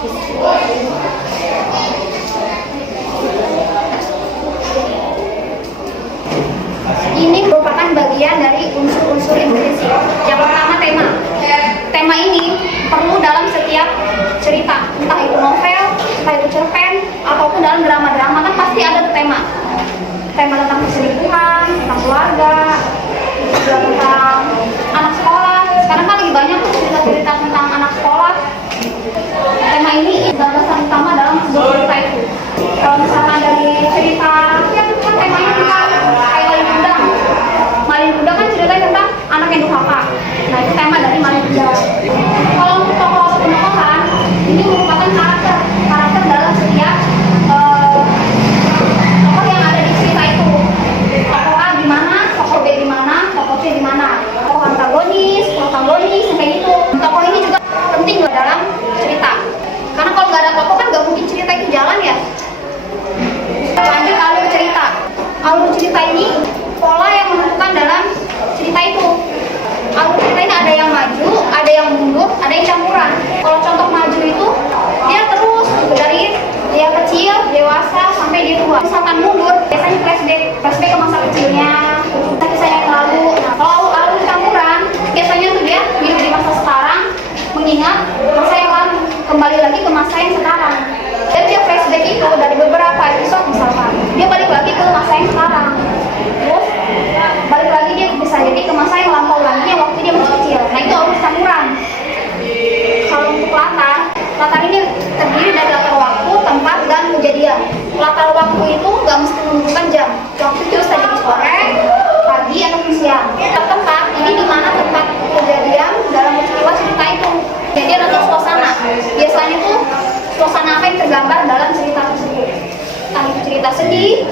Ini merupakan bagian dari unsur-unsur implisit. Yang pertama tema. Tema ini perlu dalam setiap cerita, entah itu novel, entah itu cerpen, ataupun dalam drama-drama kan pasti ada tuh tema. Tema tentang perselingkuhan, tentang keluarga, juga tentang anak sekolah. Sekarang kan lagi banyak tuh cerita-cerita tentang anak sekolah. Tema ini gagasan utama dalam sebuah cerita itu. Kalau misalkan dari cerita rakyat kan temanya tentang kayak Malin Kundang. Malin Kundang kan ceritanya tentang anak yang durhaka. Nah itu tema dari Malin Kundang. Kalau untuk tokoh penulisan ini merupakan karakter dalam setiap tokoh yang ada di cerita itu. Tokoh A di mana, tokoh B di mana, tokoh C di mana. Tokoh antagonis, protagonis, kayak gitu. Tokoh ini juga penting dalam cerita. Karena kalau nggak ada tokoh kan nggak mungkin cerita itu jalan ya. Lanjut alur cerita. Alur cerita ini pola yang menentukan dalam cerita itu. Alur cerita ini ada yang maju, ada yang mundur, ada yang campuran. Kalau contoh maju itu dia terus dari dia kecil, dewasa sampai dia tua. Misalkan mundur, biasanya flashback ke masa kecilnya, kisah yang lalu. Nah, kalau alur campuran, biasanya tuh dia hidup di masa sekarang, mengingat masa yang lalu, kembali lagi ke masa yang sekarang. Dan dia flashback itu dari beberapa episode misalkan, dia balik lagi ke masa yang sekarang. Terus balik lagi dia bisa jadi ke masa yang lampau lagi yang waktu dia masih kecil. Nah itu alur campuran. Kalau untuk latar ini terdiri dari latar waktu, tempat, dan kejadian. Latar waktu itu nggak mesti menunjukkan jam. Waktu itu bisa jadi sore, pagi, atau siang. Tempat ini di mana tempat kejadian dalam peristiwa cerita itu. Kejadian atau suasana. Biasanya tuh suasana apa yang tergambar dalam cerita tersebut. Entah itu cerita sedih,